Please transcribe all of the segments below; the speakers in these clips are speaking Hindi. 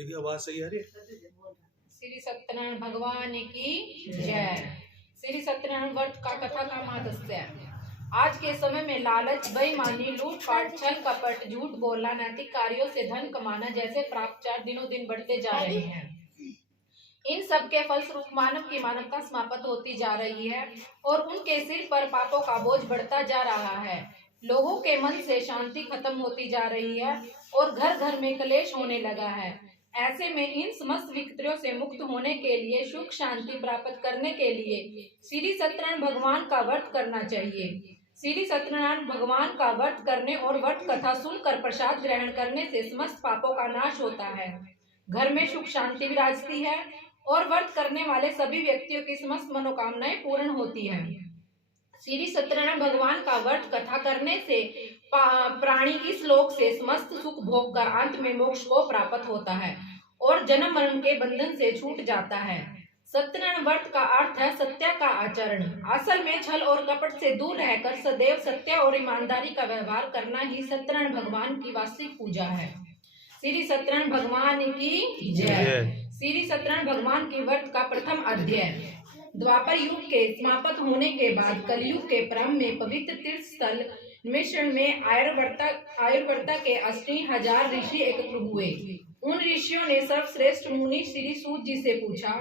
देखिए आवाज सही आ रही है। श्री सत्यनारायण भगवान की जय। श्री सत्यनारायण व्रत का कथा का महत्व। आज के समय में लालच, बेईमानी, लूटपाट, छल कपट, झूठ बोलना, नैतिक कार्यों से धन कमाना जैसे पापाचार दिनों दिन बढ़ते जा रहे हैं। इन सब के फलस्वरूप मानव की मानवता समाप्त होती जा रही है और उनके सिर पर पापों का बोझ बढ़ता जा रहा है। लोगों के मन से शांति खत्म होती जा रही है और घर घर में क्लेश होने लगा है। ऐसे में इन समस्त विकृतियों से मुक्त होने के लिए, सुख शांति प्राप्त करने के लिए श्री सत्यनारायण भगवान का व्रत करना चाहिए। श्री सत्यनारायण भगवान का व्रत करने और व्रत कथा सुनकर प्रसाद ग्रहण करने से समस्त पापों का नाश होता है, घर में सुख शांति विराजती है और व्रत करने वाले सभी व्यक्तियों की समस्त मनोकामनाएं पूर्ण होती है। श्री सत्यनारायण भगवान का व्रत कथा करने से प्राणी इस लोक से समस्त सुख भोग कर अंत में मोक्ष को प्राप्त होता है और जन्म मरण के बंधन से छूट जाता है। सत्यनारायण व्रत का अर्थ है सत्य का आचरण। असल में छल और कपट से दूर रहकर सदैव सत्य और ईमानदारी का व्यवहार करना ही सत्यनारायण भगवान की वास्तविक पूजा है। श्री सत्यनारायण भगवान की जय। श्री सत्यनारायण भगवान के व्रत का प्रथम अध्याय। द्वापर युग के समाप्त होने के बाद कलयुग के प्रारंभ में पवित्र तीर्थ स्थल मिश्रण में आयुर्वर्ता के 80,000 ऋषि एकत्र हुए। उन ऋषियों ने सर्वश्रेष्ठ मुनि श्री सूत जी से पूछा,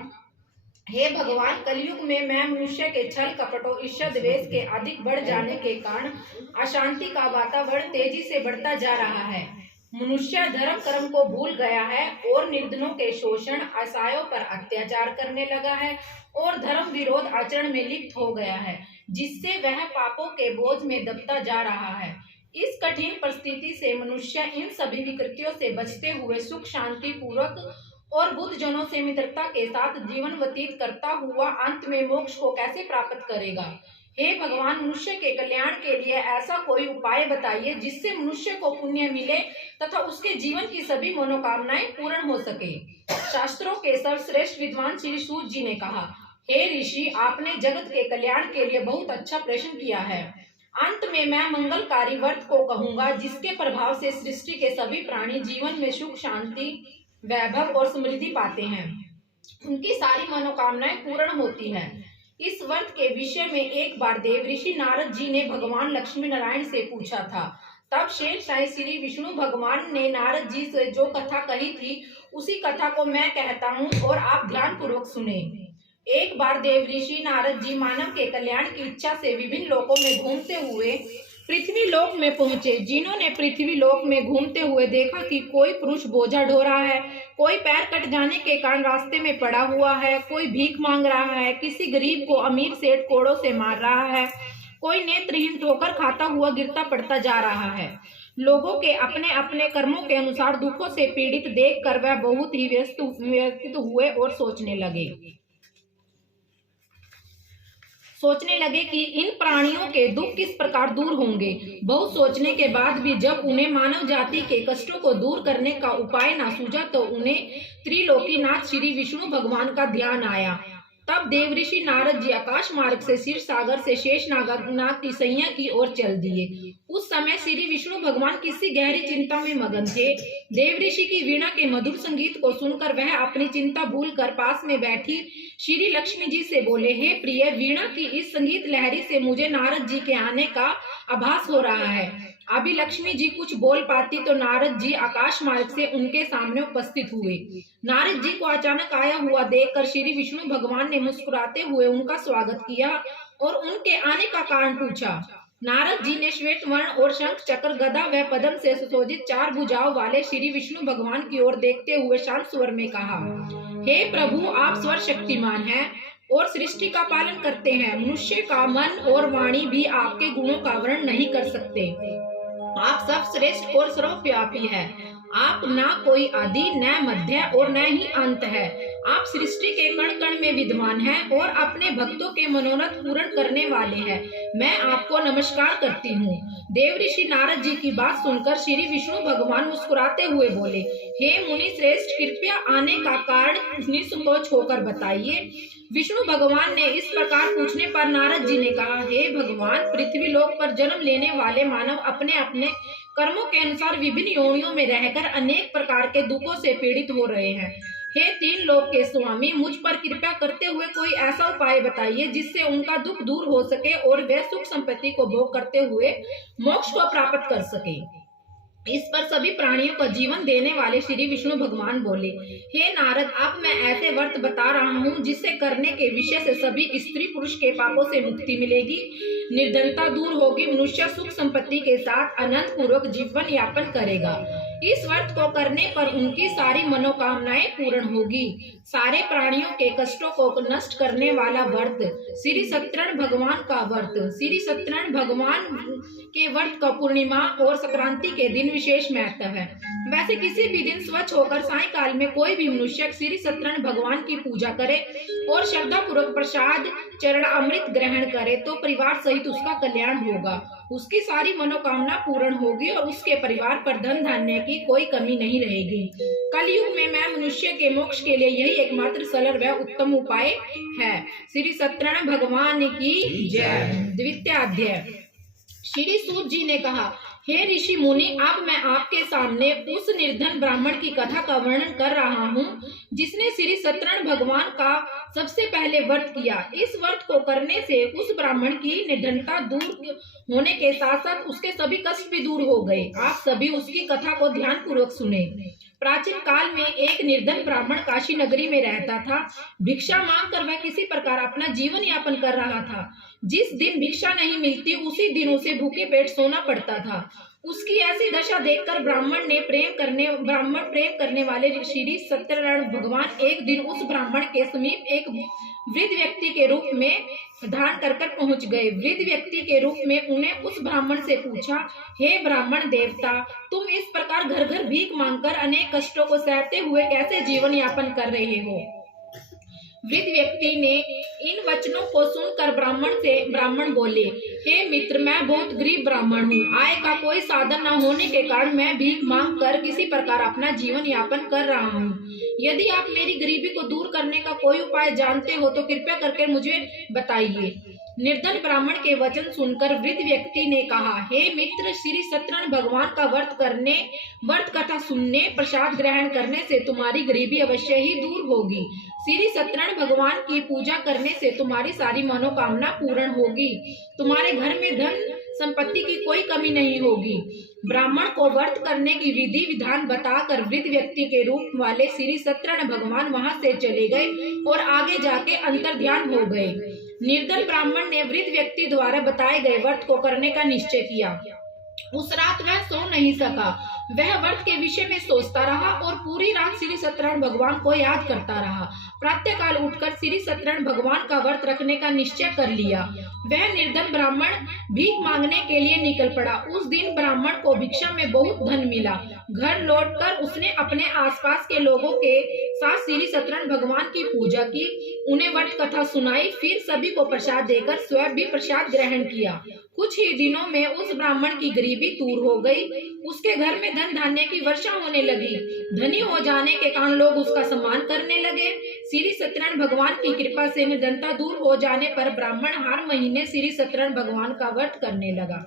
हे भगवान, कलयुग में मैं मनुष्य के छल कपट और ईर्ष्या द्वेष के अधिक बढ़ जाने के कारण अशांति का वातावरण तेजी से बढ़ता जा रहा है। मनुष्य धर्म कर्म को भूल गया है और निर्धनों के शोषण, असहायों पर अत्याचार करने लगा है और धर्म विरोध आचरण में लिप्त हो गया है, जिससे वह पापों के बोझ में दबता जा रहा है। इस कठिन परिस्थिति से मनुष्य इन सभी विकृतियों से बचते हुए सुख शांति पूर्वक और बुद्ध जनों से मित्रता के साथ जीवन व्यतीत करता हुआ अंत में मोक्ष को कैसे प्राप्त करेगा? हे भगवान, मनुष्य के कल्याण के लिए ऐसा कोई उपाय बताइए जिससे मनुष्य को पुण्य मिले तथा उसके जीवन की सभी मनोकामनाएं पूर्ण हो सके। शास्त्रों के सर्वश्रेष्ठ विद्वान श्री सूत जी ने कहा, हे ऋषि, आपने जगत के कल्याण के लिए बहुत अच्छा प्रश्न किया है। अंत में मैं मंगलकारी व्रत को कहूंगा, जिसके प्रभाव से सृष्टि के सभी प्राणी जीवन में सुख शांति, वैभव और समृद्धि पाते हैं। उनकी सारी मनोकामनाएं पूर्ण होती है। इस व्रत के विषय में एक बार देव ऋषि नारद जी ने भगवान लक्ष्मी नारायण से पूछा था। तब शेषशाही श्री विष्णु भगवान ने नारद जी से जो कथा कही थी, उसी कथा को मैं कहता हूँ और आप ध्यान पूर्वक सुने। एक बार देव ऋषि नारद जी मानव के कल्याण की इच्छा से विभिन्न लोकों में घूमते हुए पृथ्वी लोक में पहुंचे। जिन्होंने पृथ्वी लोक में घूमते हुए देखा कि कोई पुरुष बोझा ढो रहा है, कोई पैर कट जाने के कारण रास्ते में पड़ा हुआ है, कोई भीख मांग रहा है, किसी गरीब को अमीर सेठ कोड़ों से मार रहा है, कोई नेत्रहीन ठोकर खाता हुआ गिरता पड़ता जा रहा है। लोगों के अपने अपने कर्मों के अनुसार दुखों से पीड़ित देखकर वह बहुत ही व्यथित हुए और सोचने लगे कि इन प्राणियों के दुख किस प्रकार दूर होंगे। बहुत सोचने के बाद भी जब उन्हें मानव जाति के कष्टों को दूर करने का उपाय ना सूझा, तो उन्हें त्रिलोकीनाथ श्री विष्णु भगवान का ध्यान आया। तब देवऋषि नारद जी आकाश मार्ग से क्षीर सागर से शेषनाग की सैया की ओर चल दिए। उस समय श्री विष्णु भगवान किसी गहरी चिंता में मगन थे। देवऋषि की वीणा के मधुर संगीत को सुनकर वह अपनी चिंता भूलकर पास में बैठी श्री लक्ष्मी जी से बोले, हे प्रिय, वीणा की इस संगीत लहरी से मुझे नारद जी के आने का आभास हो रहा है। अभी लक्ष्मी जी कुछ बोल पाती तो नारद जी आकाश मार्ग से उनके सामने उपस्थित हुए। नारद जी को अचानक आया हुआ देखकर श्री विष्णु भगवान ने मुस्कुराते हुए उनका स्वागत किया और उनके आने का कारण पूछा। नारद जी ने श्वेत वर्ण और शंख चक्र गदा व पद्म से सुशोभित 4 भुजाओं वाले श्री विष्णु भगवान की ओर देखते हुए शांत स्वर में कहा, हे प्रभु, आप सर्वशक्तिमान हैं और सृष्टि का पालन करते हैं। मनुष्य का मन और वाणी भी आपके गुणों का वर्णन नहीं कर सकते। आप सब श्रेष्ठ और सर्वव्यापी हैं। आप ना कोई आदि, न मध्य और न ही अंत है। आप सृष्टि के कण कण में विद्यमान हैं और अपने भक्तों के मनोरथ पूर्ण करने वाले हैं। मैं आपको नमस्कार करती हूँ। देवऋषि नारद जी की बात सुनकर श्री विष्णु भगवान मुस्कुराते हुए बोले, हे मुनि श्रेष्ठ, कृपया आने का कारण निसंकोच होकर बताइए। विष्णु भगवान ने इस प्रकार पूछने पर नारद जी ने कहा, हे भगवान, पृथ्वी लोक पर जन्म लेने वाले मानव अपने अपने कर्मों के अनुसार विभिन्न योनियों में रहकर अनेक प्रकार के दुखों से पीड़ित हो रहे हैं। हे तीन लोक के स्वामी, मुझ पर कृपा करते हुए कोई ऐसा उपाय बताइए जिससे उनका दुख दूर हो सके और वे सुख संपत्ति को भोग करते हुए मोक्ष को प्राप्त कर सके। इस पर सभी प्राणियों को जीवन देने वाले श्री विष्णु भगवान बोले, हे नारद, अब मैं ऐसे व्रत बता रहा हूँ जिससे करने के विषय से सभी स्त्री पुरुष के पापों से मुक्ति मिलेगी, निर्धनता दूर होगी, मनुष्य सुख संपत्ति के साथ अनंत पूर्वक जीवन यापन करेगा। इस व्रत को करने पर उनकी सारी मनोकामनाएं पूर्ण होगी। सारे प्राणियों के कष्टों को नष्ट करने वाला व्रत श्री सत्यनारायण भगवान का व्रत। श्री सत्यनारायण भगवान के व्रत का पूर्णिमा और संक्रांति के दिन विशेष महत्व है। वैसे किसी भी दिन स्वच्छ होकर सायंकाल में कोई भी मनुष्य श्री सत्यनारायण भगवान की पूजा करे और श्रद्धा पूर्वक प्रसाद चरण अमृत ग्रहण करे तो परिवार सहित उसका कल्याण होगा, उसकी सारी मनोकामना पूर्ण होगी और उसके परिवार पर धन धान्य की कोई कमी नहीं रहेगी। कलयुग में मैं मनुष्य के मोक्ष के लिए यही एकमात्र सरल व उत्तम उपाय है। श्री सत्यनारायण भगवान की जय। द्वितीय अध्याय। श्री सूत जी ने कहा, हे ऋषि मुनि, अब मैं आपके सामने उस निर्धन ब्राह्मण की कथा का वर्णन कर रहा हूँ जिसने श्री सत्यनारायण भगवान का सबसे पहले व्रत किया। इस व्रत को करने से उस ब्राह्मण की निर्धनता दूर होने के साथ साथ उसके सभी कष्ट भी दूर हो गए। आप सभी उसकी कथा को ध्यान पूर्वक सुने। प्राचीन काल में एक निर्धन ब्राह्मण काशी नगरी में रहता था। भिक्षा मांग कर वह किसी प्रकार अपना जीवन यापन कर रहा था। जिस दिन भिक्षा नहीं मिलती उसी दिन उसे भूखे पेट सोना पड़ता था। उसकी ऐसी दशा देखकर ब्राह्मण प्रेम करने वाले श्री सत्यनारायण भगवान एक दिन उस ब्राह्मण के समीप एक वृद्ध व्यक्ति के रूप में धारण कर पहुंच गए। वृद्ध व्यक्ति के रूप में उन्हें उस ब्राह्मण से पूछा, हे ब्राह्मण देवता, तुम इस प्रकार घर घर भीख मांगकर अनेक कष्टों को सहते हुए कैसे जीवन यापन कर रहे हो? वृद्ध व्यक्ति ने इन वचनों को सुनकर ब्राह्मण बोले, हे मित्र, मैं बहुत गरीब ब्राह्मण हूँ। आय का कोई साधन न होने के कारण मैं भीख मांग कर किसी प्रकार अपना जीवन यापन कर रहा हूँ। यदि आप मेरी गरीबी को दूर करने का कोई उपाय जानते हो तो कृपया करके मुझे बताइए। निर्धन ब्राह्मण के वचन सुनकर वृद्ध व्यक्ति ने कहा, हे मित्र, श्री सत्यनारायण भगवान का व्रत कथा सुनने, प्रसाद ग्रहण करने से तुम्हारी गरीबी अवश्य ही दूर होगी। श्री सत्यनारायण भगवान की पूजा करने से तुम्हारी सारी मनोकामना पूर्ण होगी। तुम्हारे घर में धन संपत्ति की कोई कमी नहीं होगी। ब्राह्मण को व्रत करने की विधि विधान बताकर वृद्ध व्यक्ति के रूप वाले श्री सत्यनारायण भगवान वहां से चले गए और आगे जाके अंतर ध्यान हो गए। निर्धन ब्राह्मण ने वृद्ध व्यक्ति द्वारा बताए गए व्रत को करने का निश्चय किया। उस रात वह सो नहीं सका। वह व्रत के विषय में सोचता रहा और पूरी रात श्री सत्यनारायण भगवान को याद करता रहा। प्रातःकाल उठकर श्री सत्यनारायण भगवान का व्रत रखने का निश्चय कर लिया। वह निर्धन ब्राह्मण भीख मांगने के लिए निकल पड़ा। उस दिन ब्राह्मण को भिक्षा में बहुत धन मिला। घर लौटकर उसने अपने आसपास के लोगों के साथ श्री सत्यनारायण भगवान की पूजा की, उन्हें व्रत कथा सुनाई, फिर सभी को प्रसाद देकर स्वयं भी प्रसाद ग्रहण किया। कुछ ही दिनों में उस ब्राह्मण की गरीबी दूर हो गई। उसके घर में धन धान्य की वर्षा होने लगी। धनी हो जाने के कारण लोग उसका सम्मान करने लगे। श्री सत्यनारायण भगवान की कृपा से निर्धनता दूर हो जाने पर ब्राह्मण हर महीने श्री सत्यनारायण भगवान का व्रत करने लगा।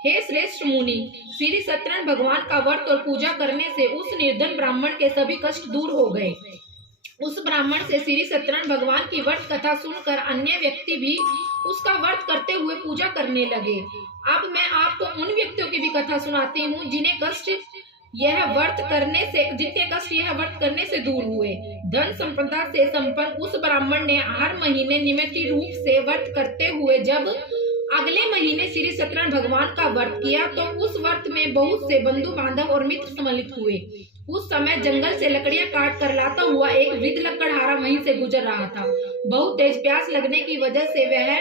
हे श्रेष्ठ मुनि, श्री सत्यनारायण भगवान का व्रत और पूजा करने से उस निर्धन ब्राह्मण के सभी कष्ट दूर हो गए। उस ब्राह्मण से श्री सत्यनारायण भगवान की व्रत कथा सुनकर अन्य व्यक्ति भी उसका व्रत करते हुए पूजा करने लगे। अब मैं आपको उन व्यक्तियों की भी कथा सुनाती हूँ जिनके कष्ट यह व्रत करने से दूर हुए। धन संपदा से संपन्न उस ब्राह्मण ने हर महीने नियमित रूप से व्रत करते हुए जब अगले महीने श्री सत्यनारायण भगवान का व्रत किया तो उस व्रत में बहुत से बंधु बांधव और मित्र सम्मिलित हुए। उस समय जंगल से लकड़ियां काट कर लाता हुआ एक वृद्ध लकड़हारा वहीं से गुजर रहा था। बहुत तेज प्यास लगने की वजह से वह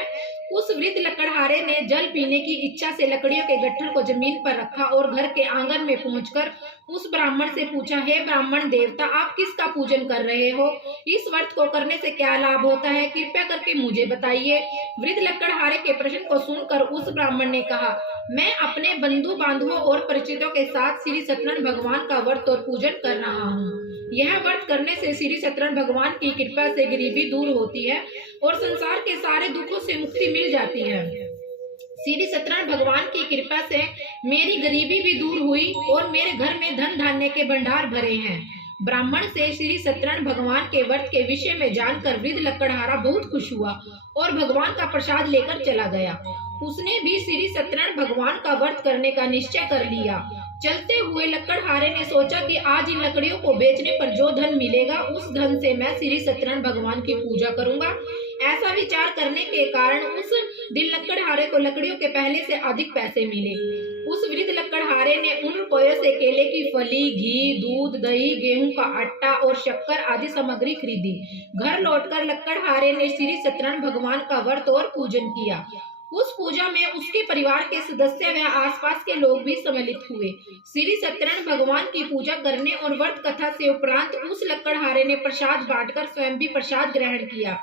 उस वृद्ध लकड़हारे ने जल पीने की इच्छा से लकड़ियों के गट्ठर को जमीन पर रखा और घर के आंगन में पहुंचकर उस ब्राह्मण से पूछा, हे ब्राह्मण देवता, आप किसका पूजन कर रहे हो? इस व्रत को करने से क्या लाभ होता है? कृपया करके मुझे बताइए। वृद्ध लकड़हारे के प्रश्न को सुनकर उस ब्राह्मण ने कहा, मैं अपने बंधु बांधवों और परिचितों के साथ श्री सत्यनारायण भगवान का व्रत और पूजन कर रहा हूँ। यह व्रत करने से श्री सत्यनारायण भगवान की कृपा से गरीबी दूर होती है और संसार के सारे दुखों से मुक्ति मिल जाती है। श्री सत्यनारायण भगवान की कृपा से मेरी गरीबी भी दूर हुई और मेरे घर में धन धान्य के भंडार भरे हैं। ब्राह्मण से श्री सत्यनारायण भगवान के व्रत के विषय में जानकर वृद्ध लकड़हारा बहुत खुश हुआ और भगवान का प्रसाद लेकर चला गया। उसने भी श्री सत्यनारायण भगवान का व्रत करने का निश्चय कर लिया। चलते हुए लकड़हारे ने सोचा कि आज इन लकड़ियों को बेचने पर जो धन मिलेगा उस धन से मैं श्री सत्यनारायण भगवान की पूजा करूंगा। ऐसा विचार करने के कारण उस दिन लकड़हारे को लकड़ियों के पहले से अधिक पैसे मिले। उस वृद्ध लकड़हारे ने उन रुपयों से केले की फली, घी, दूध, दही, गेहूं का आटा और शक्कर आदि सामग्री खरीदी। घर लौटकर लकड़हारे ने श्री सत्यनारायण भगवान का व्रत और पूजन किया। उस पूजा में उसके परिवार के सदस्य व आसपास के लोग भी सम्मिलित हुए। श्री सत्यनारायण भगवान की पूजा करने और व्रत कथा से उपरांत उस लकड़हारे ने प्रसाद बांटकर स्वयं भी प्रसाद ग्रहण किया।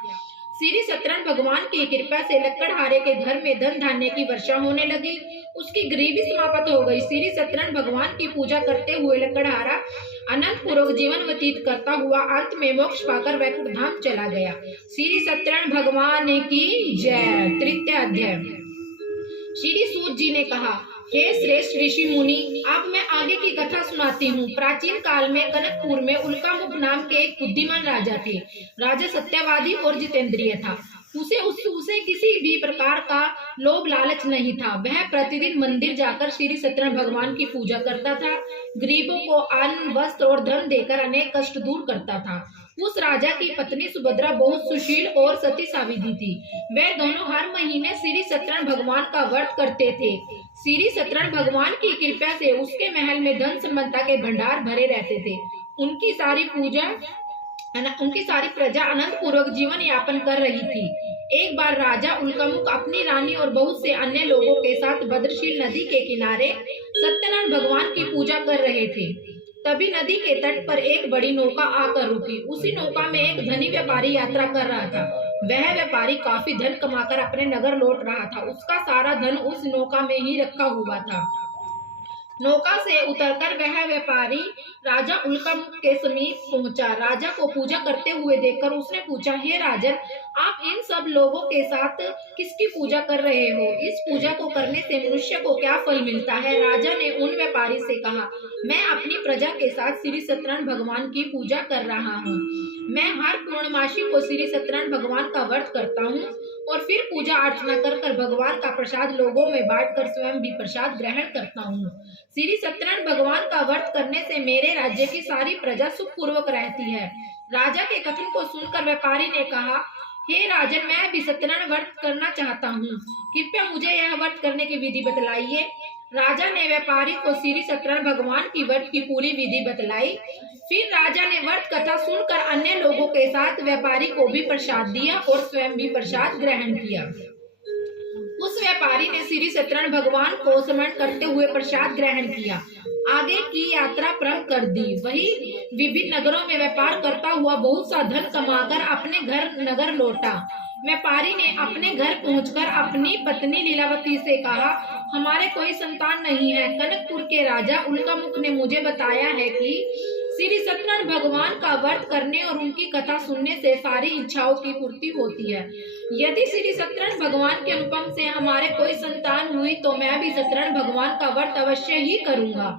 श्री सत्यनारायण भगवान की कृपा से लकड़हारे के घर में धन धान्य की वर्षा होने लगी। उसकी गरीबी समाप्त हो गई। श्री सत्यनारायण भगवान की पूजा करते हुए लकड़हारा अनंत पूर्वक जीवन व्यतीत करता हुआ अंत में मोक्ष पाकर वैकुंठ धाम चला गया। श्री सत्यनारायण भगवान की जय। तृतीय अध्याय। श्री सूत जी ने कहा, हे श्रेष्ठ ऋषि मुनि, अब मैं आगे की कथा सुनाती हूँ। प्राचीन काल में कनकपुर में उल्कामुख नाम के एक बुद्धिमान राजा थे। राजा सत्यवादी और जितेंद्रिय था। उसे किसी भी प्रकार का लोभ लालच नहीं था। वह प्रतिदिन मंदिर जाकर श्री सत्यनारायण भगवान की पूजा करता था। गरीबों को अन्न, वस्त्र और धन देकर अनेक कष्ट दूर करता था। उस राजा की पत्नी सुभद्रा बहुत सुशील और सती सावित्री थी। वे दोनों हर महीने श्री सत्यनारायण भगवान का व्रत करते थे। श्री सत्यनारायण भगवान की कृपा से उसके महल में धन संपदा के भंडार भरे रहते थे। उनकी सारी प्रजा अनंत पूर्वक जीवन यापन कर रही थी। एक बार राजा उल्कामुख अपनी रानी और बहुत से अन्य लोगों के साथ भद्रशील नदी के किनारे सत्यनारायण भगवान की पूजा कर रहे थे। तभी नदी के तट पर एक बड़ी नौका आकर रुकी। उसी नौका में एक धनी व्यापारी यात्रा कर रहा था। वह व्यापारी काफी धन कमाकर अपने नगर लौट रहा था। उसका सारा धन उस नौका में ही रखा हुआ था। नौका से उतरकर वह व्यापारी राजा उल्कामुख के समीप पहुंचा। राजा को पूजा करते हुए देखकर उसने पूछा, हे राजन, आप इन सब लोगों के साथ किसकी पूजा कर रहे हो? इस पूजा को करने से मनुष्य को क्या फल मिलता है? राजा ने उन व्यापारी से कहा, मैं अपनी प्रजा के साथ श्री सत्यनारायण भगवान की पूजा कर रहा हूँ। मैं हर पूर्णमासी को श्री सत्यनारायण भगवान का व्रत करता हूँ और फिर पूजा अर्चना कर भगवान का प्रसाद लोगों में बांटकर स्वयं भी प्रसाद ग्रहण करता हूँ। श्री सत्यनारायण भगवान का व्रत करने से मेरे राज्य की सारी प्रजा सुखपूर्वक रहती है। राजा के कथन को सुनकर व्यापारी ने कहा, हे राजन, मैं भी सत्यनारायण व्रत करना चाहता हूँ। कृपया मुझे यह व्रत करने की विधि बतलाइए। राजा ने व्यापारी को श्री सत्यनारायण भगवान की व्रत की पूरी विधि बतलाई। फिर राजा ने व्रत कथा सुनकर अन्य लोगों के साथ व्यापारी को भी प्रसाद दिया और स्वयं भी प्रसाद ग्रहण किया। उस व्यापारी ने श्री सत्यनारायण भगवान को स्मरण करते हुए प्रसाद ग्रहण किया। आगे की यात्रा प्रारंभ कर दी। वही विभिन्न नगरों में व्यापार करता हुआ बहुत सा धन कमाकर अपने नगर लौटा। व्यापारी ने अपने घर पहुंचकर अपनी पत्नी लीलावती से कहा, हमारे कोई संतान नहीं है। कनकपुर के राजा उल्कामुख ने मुझे बताया है कि श्री सत्यनारायण भगवान का व्रत करने और उनकी कथा सुनने से सारी इच्छाओं की पूर्ति होती है। यदि श्री सत्यनारायण भगवान के अनुपम से हमारे कोई संतान हुई तो मैं भी सत्यनारायण भगवान का व्रत अवश्य ही करूंगा।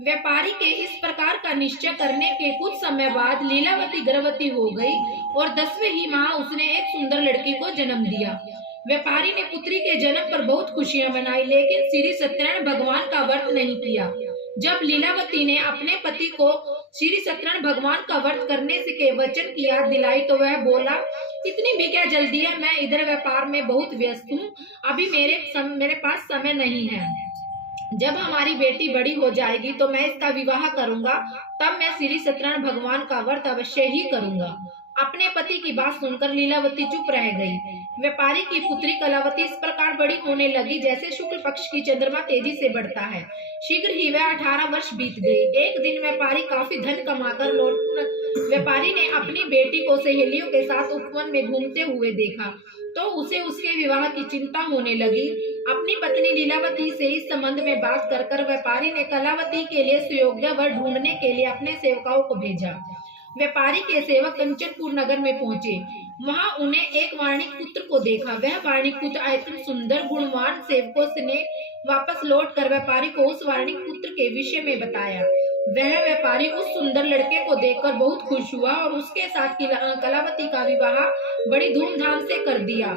व्यापारी के इस प्रकार का निश्चय करने के कुछ समय बाद लीलावती गर्भवती हो गई और 10वें ही माह उसने एक सुंदर लड़की को जन्म दिया। व्यापारी ने पुत्री के जन्म पर बहुत खुशियां मनाई, लेकिन श्री सत्यनारायण भगवान का व्रत नहीं किया। जब लीलावती ने अपने पति को श्री सत्यनारायण भगवान का व्रत करने से के वचन की याद दिलाई तो वह बोला, इतनी भी क्या जल्दी है, मैं इधर व्यापार में बहुत व्यस्त हूँ, अभी मेरे पास समय नहीं है। जब हमारी बेटी बड़ी हो जाएगी तो मैं इसका विवाह करूंगा, तब मैं श्री सत्यनारायण भगवान का व्रत अवश्य ही करूंगा। अपने पति की बात सुनकर लीलावती चुप रह गई। व्यापारी की पुत्री कलावती इस प्रकार बड़ी होने लगी जैसे शुक्ल पक्ष की चंद्रमा तेजी से बढ़ता है। शीघ्र ही वह 18 वर्ष बीत गई। एक दिन व्यापारी काफी धन कमाकर व्यापारी ने अपनी बेटी को सहेलियों के साथ उपवन में घूमते हुए देखा तो उसे उसके विवाह की चिंता होने लगी। अपनी पत्नी लीलावती से इस संबंध में बात कर व्यापारी ने कलावती के लिए सुयोग्य वर ढूंढने के लिए अपने सेवकाओं को भेजा। व्यापारी के सेवक कंचनपुर नगर में पहुंचे। वहां उन्हें एक वाणिक पुत्र को देखा। वह वाणिक पुत्र अत्यंत सुंदर गुणवान। सेवकों ने वापस लौटकर व्यापारी को उस वाणिक पुत्र के विषय में बताया। वह व्यापारी उस सुंदर लड़के को देखकर बहुत खुश हुआ और उसके साथ कलावती का विवाह बड़ी धूमधाम से कर दिया।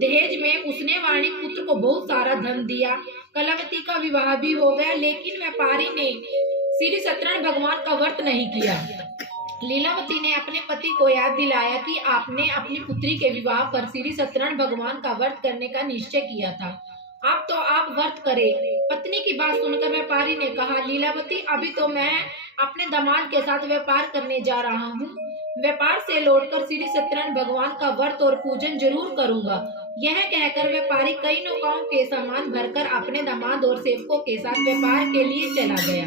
दहेज में उसने वाणिक पुत्र को बहुत सारा धन दिया। कलावती का विवाह भी हो गया, लेकिन व्यापारी ने श्री सत्यनारायण भगवान का व्रत नहीं किया। लीलावती ने अपने पति को याद दिलाया कि आपने अपनी पुत्री के विवाह पर श्री सत्यनारायण भगवान का व्रत करने का निश्चय किया था। अब तो आप व्रत करें। पत्नी की बात सुनकर व्यापारी ने कहा, लीलावती, अभी तो मैं अपने दामाद के साथ व्यापार करने जा रहा हूँ। व्यापार से लौटकर श्री सत्यनारायण भगवान का व्रत और पूजन जरूर करूंगा। यह कहकर व्यापारी कई नौकाओं के सामान भरकर अपने दामाद और सेवकों के साथ व्यापार के लिए चला गया।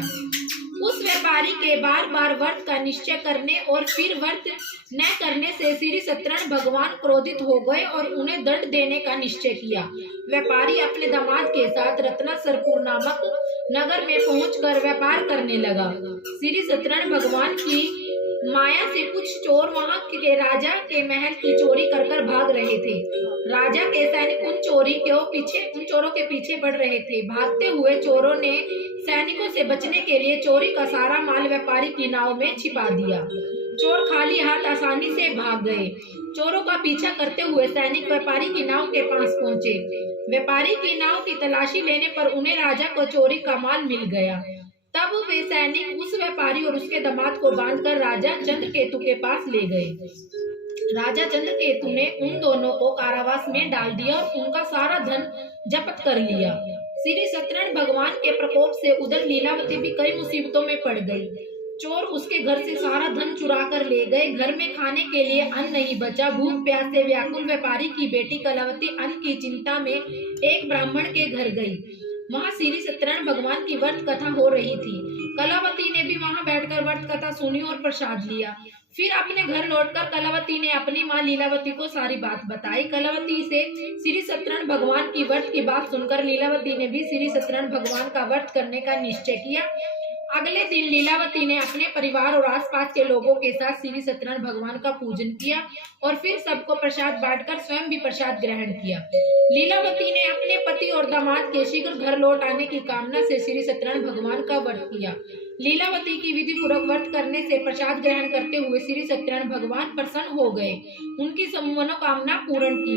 उस व्यापारी के बार बार व्रत का निश्चय करने और फिर व्रत न करने से श्री सत्यनारायण भगवान क्रोधित हो गए और उन्हें दंड देने का निश्चय किया। व्यापारी अपने दामाद के साथ रत्नासरपुर नामक नगर में पहुंचकर व्यापार करने लगा। श्री सत्यनारायण भगवान की माया से कुछ चोर वहां के राजा के महल की चोरी कर भाग रहे थे। राजा के सैनिक उन चोरों के पीछे बढ़ रहे थे। भागते हुए चोरों ने सैनिकों से बचने के लिए चोरी का सारा माल व्यापारी की नाव में छिपा दिया। चोर खाली हाथ आसानी से भाग गए। चोरों का पीछा करते हुए सैनिक व्यापारी की नाव के पास पहुंचे। व्यापारी की नाव की तलाशी लेने पर उन्हें राजा को चोरी का माल मिल गया। तब वे सैनिक उस व्यापारी और उसके दामाद को बांधकर राजा चंद्रकेतु के पास ले गए। राजा चंद्रकेतु ने उन दोनों को कारावास में डाल दिया और उनका सारा धन जब्त कर लिया। श्री सत्यनारायण भगवान के प्रकोप से उधर लीलावती भी कई मुसीबतों में पड़ गई। चोर उसके घर से सारा धन चुरा कर ले गए। घर में खाने के लिए अन्न नहीं बचा। भूख प्यास से व्याकुल व्यापारी की बेटी कलावती अन्न की चिंता में एक ब्राह्मण के घर गई। वहाँ श्री सत्यनारायण भगवान की व्रत कथा हो रही थी। कलावती ने भी वहाँ बैठकर व्रत कथा सुनी और प्रसाद लिया। फिर अपने घर लौटकर कलावती ने अपनी माँ लीलावती को सारी बात बताई। कलावती से श्री सत्यनारायण भगवान की व्रत की बात सुनकर लीलावती ने भी श्री सत्यनारायण भगवान का व्रत करने का निश्चय किया। अगले दिन लीलावती ने अपने परिवार और आसपास के लोगों के साथ श्री सत्यनारायण भगवान का पूजन किया और फिर सबको प्रसाद बांटकर स्वयं भी प्रसाद ग्रहण किया। लीलावती ने अपने पति और दामाद के शीघ्र घर लौट आने की कामना से श्री सत्यनारायण भगवान का व्रत किया। लीलावती की विधि पूर्वक व्रत करने से प्रसाद ग्रहण करते हुए श्री सत्यनारायण भगवान प्रसन्न हो गए। उनकी मनोकामना पूर्ण की।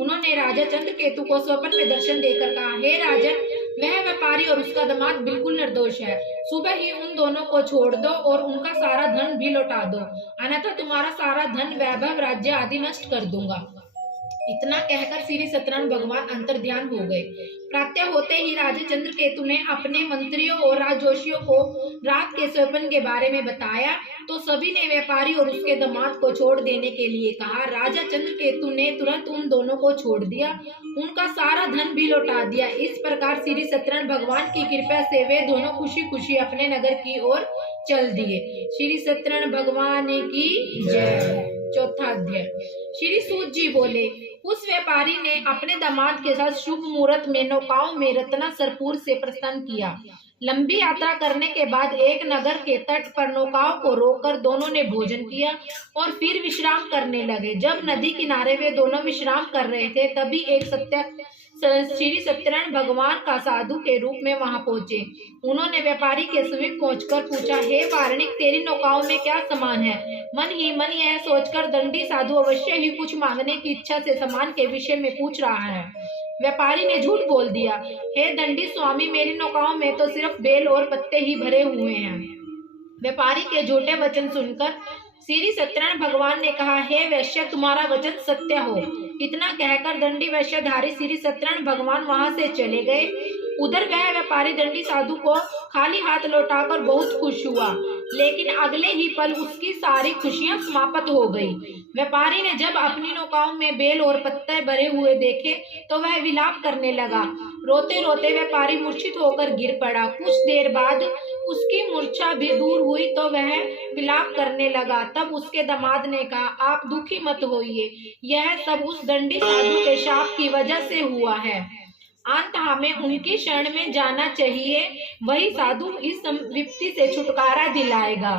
उन्होंने राजा चंद्रकेतु को स्वप्न में दर्शन देकर कहा, हे राजन, वह व्यापारी और उसका दामाद बिल्कुल निर्दोष है। सुबह ही उन दोनों को छोड़ दो और उनका सारा धन भी लौटा दो, अन्यथा तुम्हारा सारा धन, वैभव, राज्य आदि नष्ट कर दूंगा। इतना कहकर श्री सत्यनारायण भगवान अंतर्ध्यान हो गए। प्रातः होते ही राजा चंद्रकेतु ने अपने मंत्रियों और राजजोशियों को रात के स्वप्न के बारे में बताया तो सभी ने व्यापारी और उसके दामाद को छोड़ देने के लिए कहा। राजा चंद्रकेतु ने तुरंत उन दोनों को छोड़ दिया, उनका सारा धन भी लौटा दिया। इस प्रकार श्री सत्यनारायण भगवान की कृपा से वे दोनों खुशी खुशी अपने नगर की ओर चल दिए। श्री सत्यनारायण भगवान की जय। चौथा अध्याय। श्री सूत जी बोले, उस व्यापारी ने अपने दामाद के साथ शुभ मुहूर्त में नौकाओं में रत्नासरपुर से प्रस्थान किया। लंबी यात्रा करने के बाद एक नगर के तट पर नौकाओं को रोककर दोनों ने भोजन किया और फिर विश्राम करने लगे। जब नदी किनारे वे दोनों विश्राम कर रहे थे तभी एक श्री सत्यनारायण भगवान का साधु के रूप में वहां पहुंचे। उन्होंने व्यापारी के समीप पहुंचकर पूछा, हे वार्णिक, तेरी नौकाओं में क्या सामान है? मन ही मन यह सोचकर दंडी साधु अवश्य ही कुछ मांगने की इच्छा से सामान के विषय में पूछ रहा है। व्यापारी ने झूठ बोल दिया, हे दंडी स्वामी, मेरी नौकाओं में तो सिर्फ बेल और पत्ते ही भरे हुए हैं। व्यापारी के झूठे वचन सुनकर श्री सत्यनारायण भगवान ने कहा, हे वैश्य, तुम्हारा वचन सत्य हो। इतना कहकर दंडी वैश्यधारी श्री सत्यनारायण भगवान वहां से चले गए। उधर वह व्यापारी दंडी साधु को खाली हाथ लौटाकर बहुत खुश हुआ, लेकिन अगले ही पल उसकी सारी खुशियां समाप्त हो गई। व्यापारी ने जब अपनी नौकाओं में बेल और पत्ते भरे हुए देखे तो वह विलाप करने लगा। रोते रोते व्यापारी मूर्छित होकर गिर पड़ा। कुछ देर बाद उसकी मूर्छा भी दूर हुई तो वह विलाप करने लगा। तब उसके दामाद ने कहा, आप दुखी मत होइए, यह सब उस दंडी साधु के शाप की वजह से हुआ है। अंत हमें उनकी शरण में जाना चाहिए, वही साधु इस विपत्ति से छुटकारा दिलाएगा।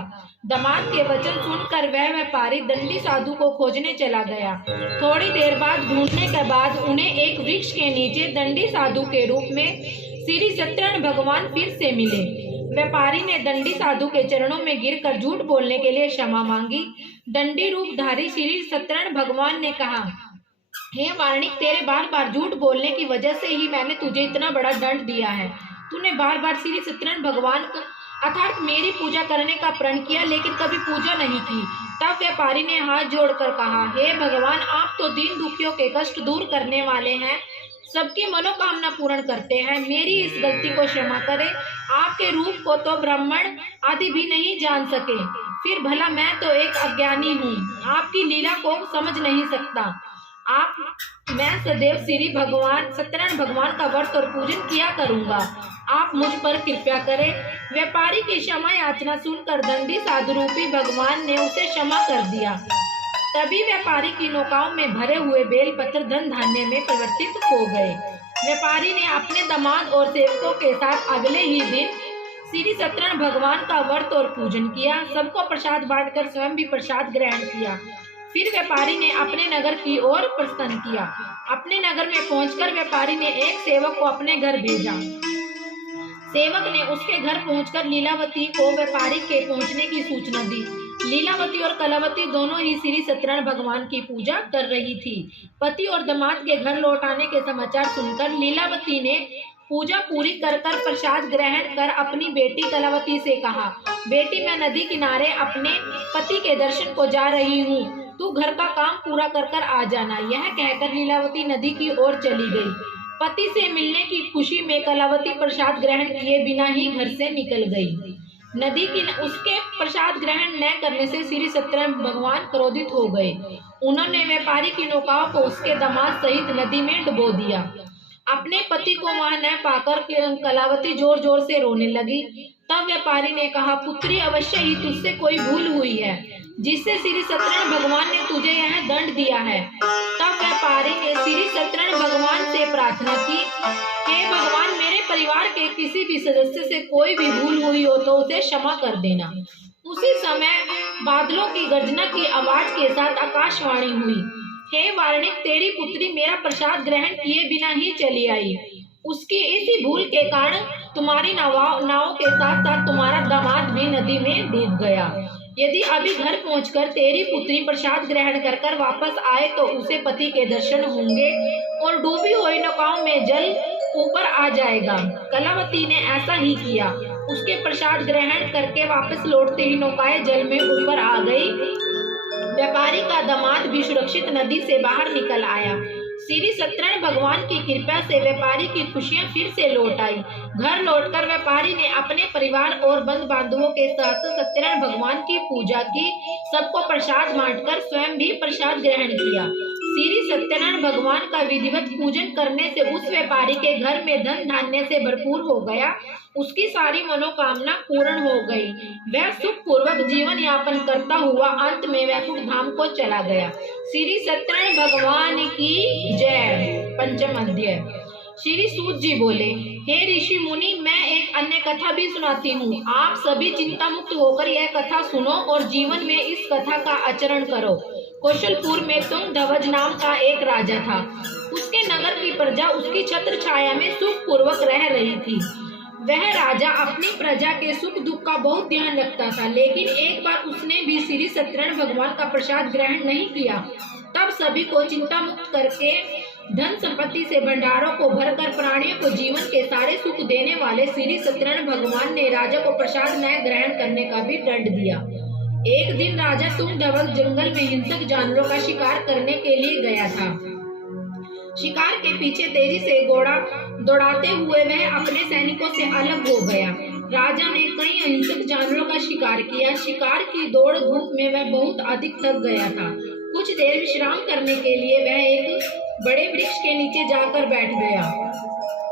दामाद के वचन सुनकर वह व्यापारी दंडी साधु को खोजने चला गया। थोड़ी देर बाद ढूंढने के बाद उन्हें एक वृक्ष के नीचे दंडी साधु के रूप में श्री सत्यनारायण भगवान फिर से मिले। व्यापारी ने दंडी साधु के चरणों में गिरकर झूठ बोलने के लिए क्षमा मांगी। दंडी रूपधारी श्री सत्यनारायण भगवान ने कहा, हे वार्णिक, तेरे बार बार झूठ बोलने की वजह से ही मैंने तुझे इतना बड़ा दंड दिया है। तूने बार बार श्री सत्यनारायण भगवान अर्थात मेरी पूजा करने का प्रण किया, लेकिन कभी पूजा नहीं की। तब व्यापारी ने हाथ जोड़कर कहा, हे भगवान, आप तो दीन दुखियों के कष्ट दूर करने वाले हैं, सबकी मनोकामना पूर्ण करते हैं। मेरी इस गलती को क्षमा करें। आपके रूप को तो ब्राह्मण आदि भी नहीं जान सके, फिर भला मैं तो एक अज्ञानी हूँ, आपकी लीला को समझ नहीं सकता। मैं सदैव श्री भगवान सत्यनारायण भगवान का व्रत और पूजन किया करूंगा, आप मुझ पर कृपया करें। व्यापारी की क्षमा याचना सुनकर दंडी साधु रूपी भगवान ने उसे क्षमा कर दिया। तभी व्यापारी की नौकाओं में भरे हुए बेलपत्र धन धान्य में परिवर्तित हो गए। व्यापारी ने अपने दामाद और सेवकों के साथ अगले ही दिन श्री सत्यनारायण भगवान का व्रत और पूजन किया। सबको प्रसाद बांटकर स्वयं भी प्रसाद ग्रहण किया। फिर व्यापारी ने अपने नगर की ओर प्रस्थान किया। अपने नगर में पहुंचकर व्यापारी ने एक सेवक को अपने घर भेजा। सेवक ने उसके घर पहुंचकर लीलावती को व्यापारी के पहुंचने की सूचना दी। लीलावती और कलावती दोनों ही श्री सत्यनारायण भगवान की पूजा कर रही थी। पति और दामाद के घर लौट आने के समाचार सुनकर लीलावती ने पूजा पूरी कर प्रसाद ग्रहण कर अपनी बेटी कलावती से कहा, बेटी, मैं नदी किनारे अपने पति के दर्शन को जा रही हूँ, तू घर का काम पूरा कर आ जाना। यह कहकर लीलावती नदी की ओर चली गई। पति से मिलने की खुशी में कलावती प्रसाद ग्रहण किए बिना ही घर से निकल गई। नदी की उसके प्रसाद ग्रहण न करने से श्री सत्यनारायण भगवान क्रोधित हो गए। उन्होंने व्यापारी की नौकाओं को उसके दामाद सहित नदी में डुबो दिया। अपने पति को वहां न पाकर कलावती जोर जोर से रोने लगी। तब व्यापारी ने कहा, पुत्री, अवश्य ही तुझसे कोई भूल हुई है, जिससे श्री सत्यनारायण भगवान ने तुझे यह दंड दिया है। तब व्यापारी ने श्री सत्यनारायण भगवान से प्रार्थना की, हे भगवान, मेरे परिवार के किसी भी सदस्य से कोई भी भूल हुई हो तो उसे क्षमा कर देना। उसी समय बादलों की गर्जना की आवाज के साथ आकाशवाणी हुई, हे वार्णिक, तेरी पुत्री मेरा प्रसाद ग्रहण किए बिना ही चली आई। उसकी इसी भूल के कारण तुम्हारी नावों के साथ साथ तुम्हारा दामाद भी नदी में डूब गया। यदि अभी घर पहुंचकर तेरी पुत्री प्रसाद ग्रहण कर वापस आए तो उसे पति के दर्शन होंगे और डूबी हुई नौकाओं में जल ऊपर आ जाएगा। कलावती ने ऐसा ही किया। उसके प्रसाद ग्रहण करके वापस लौटते ही नौकाएं जल में ऊपर आ गई। व्यापारी का दामाद भी सुरक्षित नदी से बाहर निकल आया। श्री सत्यनारायण भगवान की कृपा से व्यापारी की खुशियां फिर से लौट आई। घर लौटकर व्यापारी ने अपने परिवार और बंधु बांधवों के साथ सत्यनारायण भगवान की पूजा की। सबको प्रसाद बांटकर स्वयं भी प्रसाद ग्रहण किया। श्री सत्यनारायण भगवान का विधिवत पूजन करने से उस व्यापारी के घर में धन धान्य से भरपूर हो गया। उसकी सारी मनोकामना पूर्ण हो गई। वह सुख पूर्वक जीवन यापन करता हुआ अंत में वैकुंठ धाम को चला गया। श्री सत्यनारायण भगवान की जय। पंचम अध्याय। श्री सूत जी बोले, हे ऋषि मुनि, मैं एक अन्य कथा भी सुनाती हूँ। आप सभी चिंता मुक्त होकर यह कथा सुनो और जीवन में इस कथा का आचरण करो। कौशलपुर में तुंग ध्वज नाम का एक राजा था। उसके नगर की प्रजा उसकी छत्र छाया में सुख पूर्वक रह रही थी। वह राजा अपनी प्रजा के सुख दुख का बहुत ध्यान रखता था, लेकिन एक बार उसने भी श्री सत्यनारायण भगवान का प्रसाद ग्रहण नहीं किया। तब सभी को चिंता मुक्त करके धन संपत्ति से भंडारों को भरकर प्राणियों को जीवन के सारे सुख देने वाले श्री सत्यनारायण भगवान ने राजा को प्रसाद न ग्रहण करने का भी दंड दिया। एक दिन राजा तुंग ध्वज जंगल में हिंसक जानवरों का शिकार करने के लिए गया था। शिकार के पीछे तेजी से घोड़ा दौड़ाते हुए वह अपने सैनिकों से अलग हो गया। राजा ने कई अहिंसक जानवरों का शिकार किया। शिकार की दौड़ धूप में वह बहुत अधिक थक गया था। कुछ देर विश्राम करने के लिए वह एक बड़े वृक्ष के नीचे जाकर बैठ गया।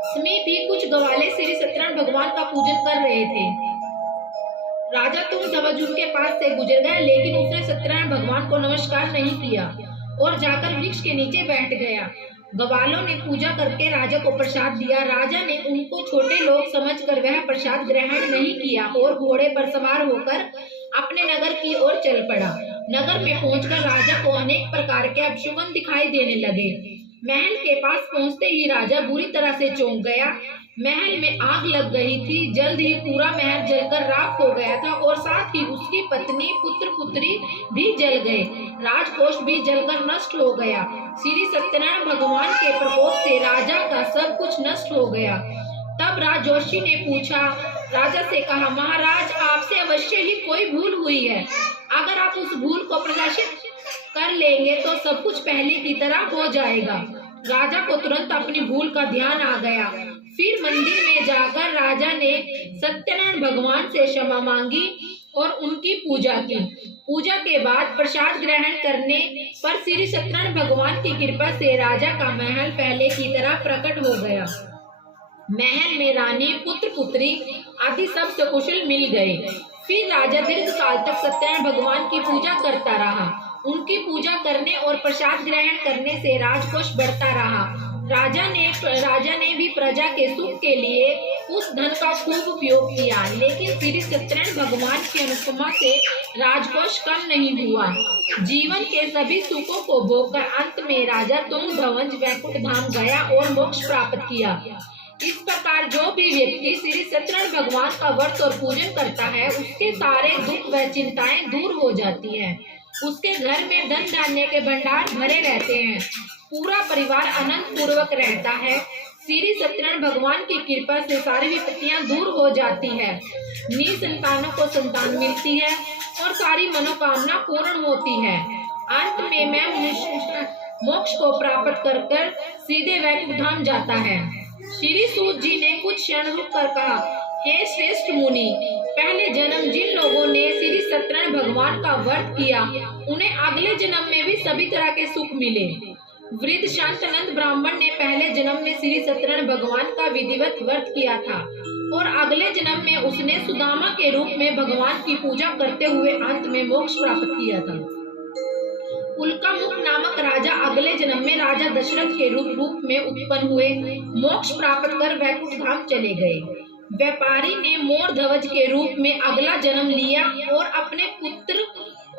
समीप ही कुछ ग्वाले श्री सत्यनारायण भगवान का पूजन कर रहे थे। राजा तुंग ध्वज उसके पास से गुजर गया, लेकिन उसने सत्यनारायण भगवान को नमस्कार नहीं किया और जाकर वृक्ष के नीचे बैठ गया। ग्वालों ने पूजा करके राजा को प्रसाद दिया। राजा ने उनको छोटे लोग समझकर वह प्रसाद ग्रहण नहीं किया और घोड़े पर सवार होकर अपने नगर की ओर चल पड़ा। नगर में पहुंचकर राजा को अनेक प्रकार के अपशुगन दिखाई देने लगे। महल के पास पहुंचते ही राजा बुरी तरह से चौंक गया। महल में आग लग गई थी। जल्द ही पूरा महल जलकर राख हो गया था और साथ ही उसकी पत्नी पुत्र पुत्री भी जल गए। राजकोष भी जलकर नष्ट हो गया। श्री सत्यनारायण भगवान के प्रकोप से राजा का सब कुछ नष्ट हो गया। तब राजजोशी ने पूछा, राजा से कहा, महाराज आपसे अवश्य ही कोई भूल हुई है। अगर आप उस भूल को प्रकाशित कर लेंगे तो सब कुछ पहले की तरह हो जाएगा। राजा को तुरंत अपनी भूल का ध्यान आ गया। फिर मंदिर में जाकर राजा ने सत्यनारायण भगवान से क्षमा मांगी और उनकी पूजा की। पूजा के बाद प्रसाद ग्रहण करने पर श्री सत्यनारायण भगवान की कृपा से राजा का महल पहले की तरह प्रकट हो गया। महल में रानी पुत्र पुत्री आदि सब सकुशल मिल गए। फिर राजा दीर्घ काल तक सत्यनारायण भगवान की पूजा करता रहा। उनकी पूजा करने और प्रसाद ग्रहण करने से राजकोष बढ़ता रहा। राजा ने भी प्रजा के सुख के लिए उस धन का खूब उपयोग किया, लेकिन श्री सत्यनारायण भगवान की अनुपमा से राजकोष कम नहीं हुआ। जीवन के सभी सुखों को भोगकर अंत में राजा तुंगध्वज वैकुंठ धाम गया और मोक्ष प्राप्त किया। इस प्रकार जो भी व्यक्ति श्री सत्यनारायण भगवान का व्रत और पूजन करता है, उसके सारे दुख व चिंताएं दूर हो जाती हैं। उसके घर में धन धान्य के भंडार भरे रहते हैं। पूरा परिवार आनंद पूर्वक रहता है। श्री सत्यनारायण भगवान की कृपा से सारी विपत्तियां दूर हो जाती है। निसंतानों को संतान मिलती है और सारी मनोकामना पूर्ण होती है। अंत में मैं मोक्ष को प्राप्त कर सीधे वैकुंठ धाम जाता है। श्री सूत जी ने कुछ क्षण रुक कर कहा, हे श्रेष्ठ मुनि, पहले जन्म जिन लोगों ने श्री सत्यनारायण भगवान का व्रत किया, उन्हें अगले जन्म में भी सभी तरह के सुख मिले। वृद्ध शांतानंद ब्राह्मण ने पहले जन्म में श्री सत्यनारायण भगवान का विधिवत व्रत किया था और अगले जन्म में उसने सुदामा के रूप में भगवान की पूजा करते हुए अंत में मोक्ष प्राप्त किया था। उल्कामुख नामक राजा अगले जन्म में राजा दशरथ के रूप में उत्पन्न हुए। मोक्ष प्राप्त कर वैकुंठ धाम चले गए। व्यापारी ने मोर ध्वज के रूप में अगला जन्म लिया और अपने पुत्र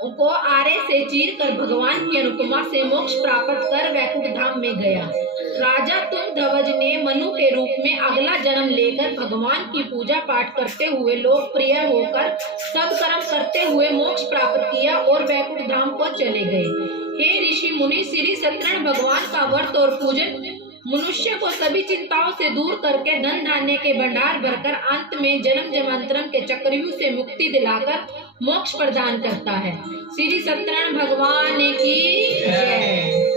को आरे से चीर कर भगवान की अनुपमा से मोक्ष प्राप्त कर वैकुंठ धाम में गया। राजा तुंगध्वज ने मनु के रूप में अगला जन्म लेकर भगवान की पूजा पाठ करते हुए लोकप्रिय होकर सत्कर्म करते हुए मोक्ष प्राप्त किया और वैकुंठ धाम को चले गए। हे ऋषि मुनि, श्री सत्यनारायण भगवान का व्रत और पूजन मनुष्य को सभी चिंताओं से दूर करके धन धान्य के भंडार भरकर अंत में जन्म जन्मांतरम के चक्रव्यूह से मुक्ति दिलाकर मोक्ष प्रदान करता है। श्री सत्यनारायण भगवान की जय।